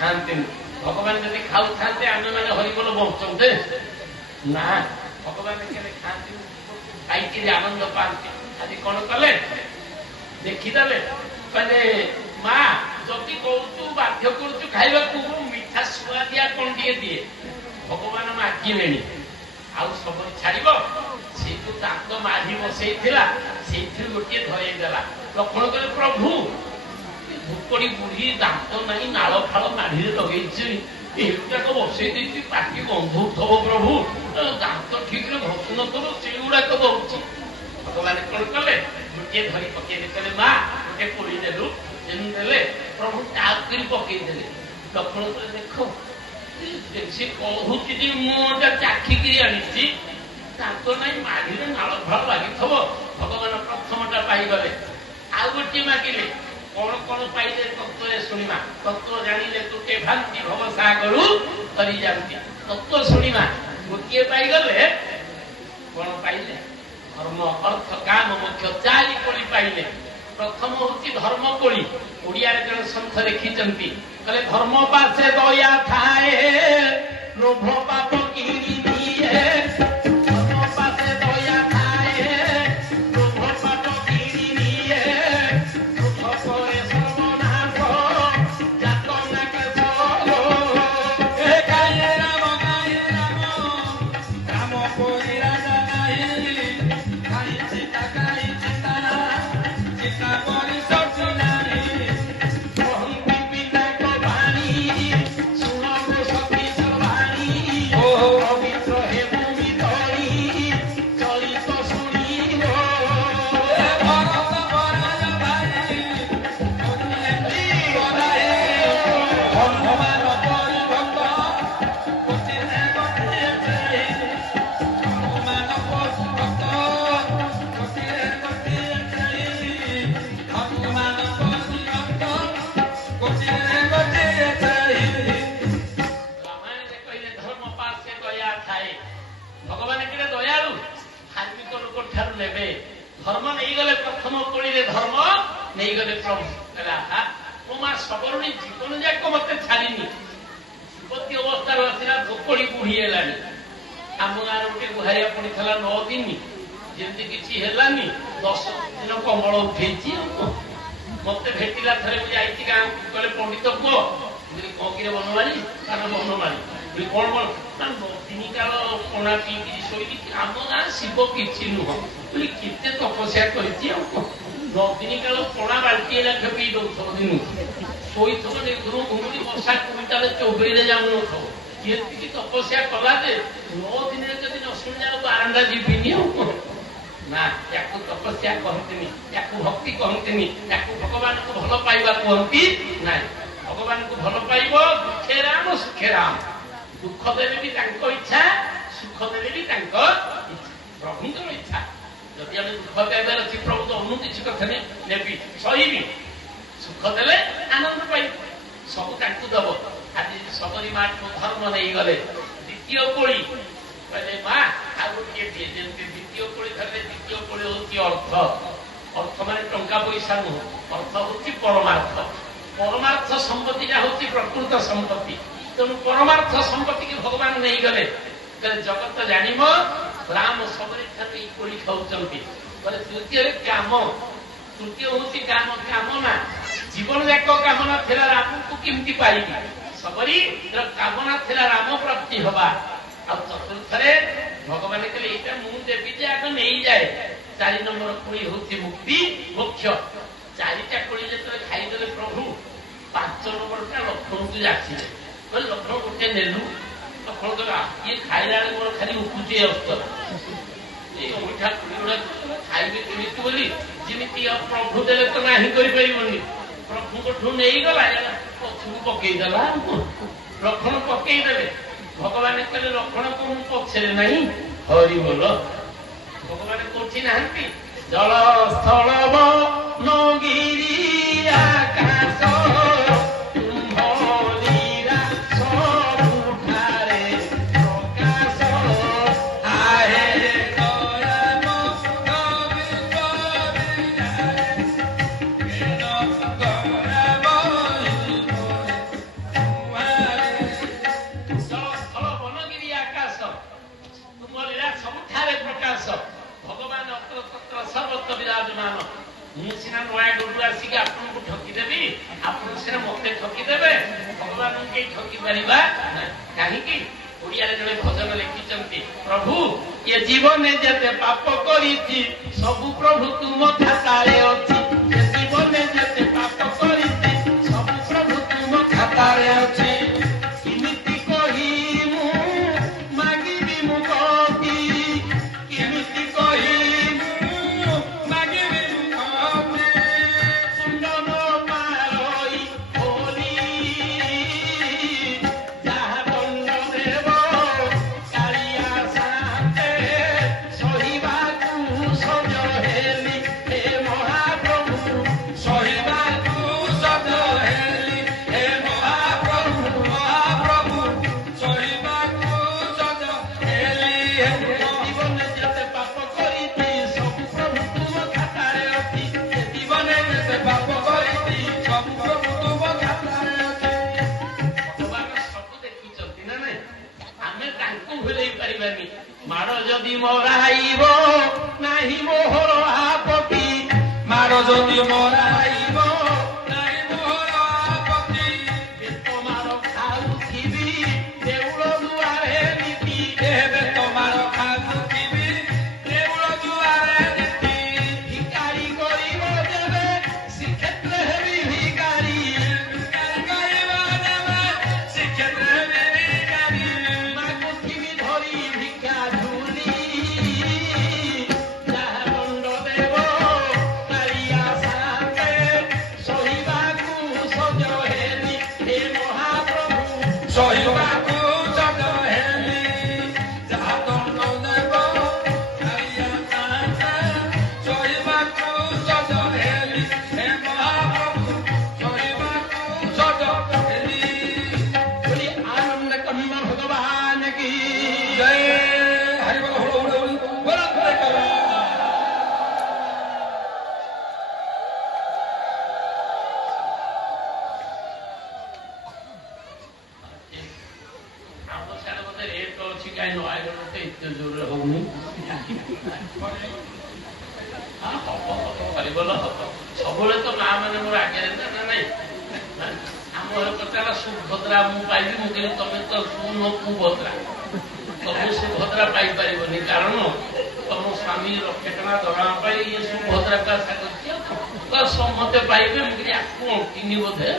ଖାଆନ୍ତି ଭଗବାନ ଯଦି ଖାଉଥାନ୍ତେ ଆମେ ମାନେ ହରିବୋଲ ବଞ୍ଚନ୍ତେ ନା ଭଗବାନ କେବେ ଖାଆନ୍ତି ଖାଇକିରି ଆନନ୍ଦ ପାଆନ୍ତି। ଆଜି କଣ କଲେ ଦେଖିଦେଲେ କହିଲେ ମା ଯଦି କହୁଛୁ ବାଧ୍ୟ କରୁଛୁ ଖାଇବାକୁ ମିଠା ସୁଆଦିଆ କଣ ଟିକେ ଦିଏ ଭଗବାନ ମାଗିଲେଣି ଆଉ ସବୁ ଛାଡିବ। ସେ ଯୋଉ ଦାନ୍ତ ମାଢି ବସେଇଥିଲା ସେଇଥିରୁ ଗୋଟିଏ ଧରେଇ ଦେଲା। ଲକ୍ଷ୍ମଣ କହିଲେ ପ୍ରଭୁ ଧୂପଡି ବୁଢୀ ଦାନ୍ତ ନାହିଁ ନାଳ ଫାଳ ମାଢିରେ ଲଗେଇଛି ଏଗୁଡାକ ବସେଇ ଦେଇଛି ପାଟି ଗନ୍ଧଉଥବ ପ୍ରଭୁ ଦାନ୍ତ ଠିକରେ ଘଷୁ ନଥିବ ସେଇଗୁଡାକ ଦଉଛି। ଭଗବାନ କଣ କଲେ ଗୋଟିଏ ଧରି ପକେଇଲେ କହିଲେ ମା ଗୋଟେ କୋଳି ଦେଲୁ ଯେମିତି ଦେଲେ ପ୍ରଭୁ ତାଉକରି ପକେଇଦେଲେ। ଲକ୍ଷ୍ମଣ କହିଲେ ଦେଖ ସେ କହୁଛି ଯେ ମୁଁ ଏଟା ଚାଖିକିରି ଆଣିଛି ଦାନ୍ତ ନାହିଁ ମାଢିରେ ନାଳ ଫାଳ ଲାଗିଥିବ। ଭଗବାନ ପ୍ରଥମଟା ପାଇଗଲେ। ଆଉ ଗୋଟିଏ ମାଗିଲେ କଣ କଣ ପାଇଲେ ତତ୍ତ୍ୱରେ ଶୁଣିବା। ତତ୍ତ୍ୱ ଜାଣିଲେ ତୁଟେ ଭାନ୍ତି ଭବ ସାଗରୁ କରି ଯାନ୍ତି। ତତ୍ତ୍ୱ ଶୁଣିବା ଗୋଟିଏ ପାଇଗଲେ କଣ ପାଇଲେ ଧର୍ମ ଅର୍ଥ କାମ ମୋକ୍ଷ ଚାରି କୋଳି ପାଇଲେ। ପ୍ରଥମ ହଉଛି ଧର୍ମ କୋଳି। ଓଡିଆରେ ଜଣେ ସନ୍ଥ ଲେଖିଛନ୍ତି କହିଲେ ଧର୍ମ ପାଶେ ଦୟା ଥାଏ ଲୋଭ ପାପ କିଣି ଦିଏ। ଧର୍ମ ନେଇଗଲେ ପ୍ରଥମ କୋଳିରେ ଧର୍ମ ନେଇଗଲେ ପ୍ରଭୁ ମୋ ମା ସବରୁଣୀ ଜୀବନ ଯାକ ମତେ ଛାଡ଼ିନି। ଯୁବତୀ ଅବସ୍ଥାରେ ଆସିଲା ଧୋକଳି ବୁଢୀ ହେଲାଣି। ଆମ ଗାଁରେ ଗୋଟେ ଗୁହାରିଆ ପଡିଥିଲା 9 ଦିନ ଯେମିତି କିଛି ହେଲାନି 10 ଦିନ କମଳ ଉଠେଇଛି। ମତେ ଭେଟିଲା ଥରେ ମୁଁ ଯାଇଛି ଗାଁକୁ କହିଲେ ପଣ୍ଡିତ ପୁଅ କଣ କିରେ ବନମାଳି କାରଣ ବନମାଳି କଣ କଣ ନା 9 ଦିନ କାଳ ପଣା ପିଇକିରି ଶୋଇଲି। ଆମ ଗାଁ ଶିବ କିଛି ନୁହଁ ବୋଲି କେତେ ତପସ୍ୟା କରିଛି ଆଉ 9 ଦିନ କାଳ ପଣା ବାଲ୍ଟି ଲେଖେ ପିଇ ଦଉଥିବ ଦିନକୁ ଶୋଇଥିବ ଘୁରୁ ଘୁମୁରି ବର୍ଷା କୁଇଣ୍ଟାଲେ ଚୌବେଇରେ ଯାଉନଥିବ। ଏତିକି ତପସ୍ୟା କଲା ଯେ 9 ଦିନରେ ଯଦି ନ ଶୁଣିଲା ବାରଣ୍ଡା ଯିବିନି ଆଉ ନା। ୟାକୁ ତପସ୍ୟା କହନ୍ତିନି, ୟାକୁ ଭକ୍ତି କହନ୍ତିନି, ୟାକୁ ଭଗବାନଙ୍କୁ ଭଲ ପାଇବା କୁହନ୍ତି ନାଇଁ। ଭଗବାନଙ୍କୁ ଭଲ ପାଇବ ଦୁଃଖେ ରାମ ସୁଖେ ରାମ। ଦୁଃଖ ଦେଲେ ବି ତାଙ୍କ ଇଚ୍ଛା, ସୁଖ ଦେଲେ ବି ତାଙ୍କ ଇଚ୍ଛା, ପ୍ରଭୁଙ୍କର ଇଚ୍ଛା। ଯଦି ଆମେ ଦୁଃଖ ଦେବାର ଅଛି ପ୍ରଭୁ ତ ଅନ୍ୟ କିଛି କଥା ନେବି ସହିବି, ସୁଖ ଦେଲେ ଆନନ୍ଦ ପାଇବ, ସବୁ ତାଙ୍କୁ ଦବ। ଆଜି ସବରୀ ମାଠୁ ଧର୍ମ ନେଇଗଲେ। ଦ୍ୱିତୀୟ କୋଳି କହିଲେ ମା ଆଉ ଗୋଟିଏ ଦିଏ। ଯେମିତି ଦ୍ୱିତୀୟ କୋଳି ଧରିଲେ ଦ୍ୱିତୀୟ କୋଳି ହଉଛି ଅର୍ଥ। ଅର୍ଥ ମାନେ ଟଙ୍କା ପଇସା ନୁହଁ, ଅର୍ଥ ହଉଛି ପରମାର୍ଥ। ପରମାର୍ଥ ସମ୍ପତ୍ତିଟା ହଉଛି ପ୍ରକୃତ ସମ୍ପତ୍ତି। ତେଣୁ ପରମାର୍ଥ ସମ୍ପତ୍ତିକି ଭଗବାନ ନେଇଗଲେ। ଜଗତ ଜାଣିବ ରାମ ସବରୀ ଠାରୁ ଏଇ କୋଳି ଖାଉଛନ୍ତି। ତୃତୀୟରେ କାମ, ତୃତୀୟ ହଉଛି କାମ କାମନା। ଜୀବନ ଯାକ କାମନା ଥିଲା ରାମକୁ କେମିତି ପାଇବି, ସବରୀ କାମନା ଥିଲା ରାମ ପ୍ରାପ୍ତି ହବା। ଆଉ ଚତୁର୍ଥରେ ଭଗବାନ କହିଲେ ଏଇଟା ମୁଁ ଦେବି ଯେ ଆଗ ନେଇଯାଏ। 4 ନମ୍ବର କୋଳି ହଉଛି ମୁକ୍ତି ମୋକ୍ଷ। 4ଟା କୋଳି ଯେତେବେଳେ ଖାଇଦେଲେ ପ୍ରଭୁ 5 ନମ୍ବରଟା ଲକ୍ଷ୍ମଣକୁ ଯାଚିଲେ। କହିଲେ ଲକ୍ଷ୍ମଣ ଗୋଟେ ନେଲୁ। ଲକ୍ଷ୍ମଣ କହିଲେ ଇଏ ଖାଇଲା ବେଳେ ମୋର ଖାଲି ଉପୁଛି ଅସ୍ତ ଏଇ ଅମିଠା କୋଳି ଗୁଡା ଖାଇବେ କେମିତି ବୋଲି। ଯେମିତି ପ୍ରଭୁ ଦେଲେ ତ ନାହିଁ କରିପାରିବନି, ପ୍ରଭୁଙ୍କଠୁ ନେଇଗଲା ପଛକୁ ପକେଇଦେଲା। ଲକ୍ଷ୍ମଣ ପକେଇଦେଲେ। ଭଗବାନ କହିଲେ ଲକ୍ଷ୍ମଣକୁ ମୁଁ ପଛରେ ନାହିଁ ହରି ବୋଲ। ଭଗବାନ କୋଠି ନାହାନ୍ତି? ଜଳ ସ୍ଥଳ ବନଗିରି ଆକାଶ ରୋକିପାରିବା କାହିଁକି? ଓଡ଼ିଆରେ ଜଣେ ଭଜନ ଲେଖିଛନ୍ତି, ପ୍ରଭୁ ଏ ଜୀବନେ ଯେତେ ପାପ କରିଛି ସବୁ ପ୍ରଭୁ ତୁମ ଖାତାରେ ଅଛି। ଏ ଜୀବନେ ଯେତେ ପାପ କରିଛି ସବୁ ପ୍ରଭୁ ତୁମ ଖାତାରେ ଅଛି। କେମିତି କହି ମୁଁ ମାଗିବି ମୁଁ କବି, କେମିତି କହି ମୁଁ ମାଗିବି ମୁଁ କବି। ସୁନ୍ଦର ମାରଇ ହୋଲି ଯାହା ଦଣ୍ଡ ଦେବ କାଳିଆ ସାଥେ ସହିବାକୁ ସଜ ହେଲି ହେ ମହାପ୍ରଭୁ, ସହିବାକୁ ସଜ ହେଲି ହେ ମହାପ୍ରଭୁ, ମହାପ୍ରଭୁ ସହିବାକୁ ସଜ ହେଲି ହେ। ଜୀବନେ ଯେତେ ପାପ କରିଛି ସବୁ ପ୍ରଭୁ ତୁମ ଖାତାରେ ଅଛି। ଏ ଜୀବନେ ଯେତେ ପାପ କରିଛି ସବୁ ପ୍ରଭୁ ତୁମ ଖାତାରେ ଅଛି। ଭଗବାନ ସବୁ ଦେଖୁଛନ୍ତି ନା ନାଇଁ? ଆମେ ତାଙ୍କୁ ଭୁଲେଇ ପାରିବାନି। ମାଡ଼ ଯଦି ମରାଇବ ନାହିଁ ମୋହର ଆପତ୍ତି, ମାଡ଼ ଯଦି ମରାଇବ ନାହିଁ ମୋହର ଆପତ୍ତି। ବେତ ମାଡ଼ ଖାଉଥିବି ଦେଉଳ ଦୁଆରେ ନୀତି, ବେତ ମାଡ଼ ଖାଉଥିବି ଦେଉଳ ଦୁଆରେ ନୀତି। ଭିକାରୀ କରିବ ଦେବେ ଶ୍ରୀକ୍ଷେତ୍ର ହେବି ଭିକାରୀ, ଭିକାରୀ କରିବ ଦେବେ ଶ୍ରୀକ୍ଷେତ୍ର ହେବି ଭିକାରୀ। ମାଗୁଥିବି ଧରି ଭିକ୍ଷା ଝୁଲି ଯାହା ଦଣ୍ଡ ଦେବ କାଳିଆ ସାଥେ ସହିବାକୁ ସଜ ହେଲି ହେ ମହାପ୍ରଭୁ, ସହିବାକୁ ସଜ ହେଲି ଯାହା ଦଣ୍ଡ ଦେବ କାଳିଆ ସାଥେ ସହିବାକୁ ସଜ ହେଲି ହେ ମହାପ୍ରଭୁ, ସହିବାକୁ ସଜ ହେଲି। बोली आनंद कम्म भगवान की जय। हरि बोल हुड़ हुड़ हुड़ बोला बोला करो। ଆମ ସିଆଡେ ବୋଧେ ରେଟ୍ ଅଛି କାହିଁ ନୟାଗଡ଼ରେ ଏତେ ଜୋରରେ ହଉନି। ହରିବୋଲ ହବ ସବୁବେଳେ ତ ମା ମାନେ ମୋର ଆଗରେ ନା ନାଇଁ? ଆମ ଘର କଥା ସୁଭଦ୍ରା ମୁଁ ପାଇବି, ମୁଁ କହିଲି ତମେ ତ ସୁନ କୁଭଦ୍ରା, ତମେ ସୁଭଦ୍ରା ପାଇପାରିବନି କାରଣ ତମ ସ୍ୱାମୀ 1,00,000 ଟଙ୍କା ଦରମା ପାଇ ଇଏ ସୁଭଦ୍ରା ଆଶା କରିଛି, ସମସ୍ତେ ପାଇବେ। ମୁଁ କହିଲି ଆକୁ ଅଣ୍ଟିନି ବୋଧେ।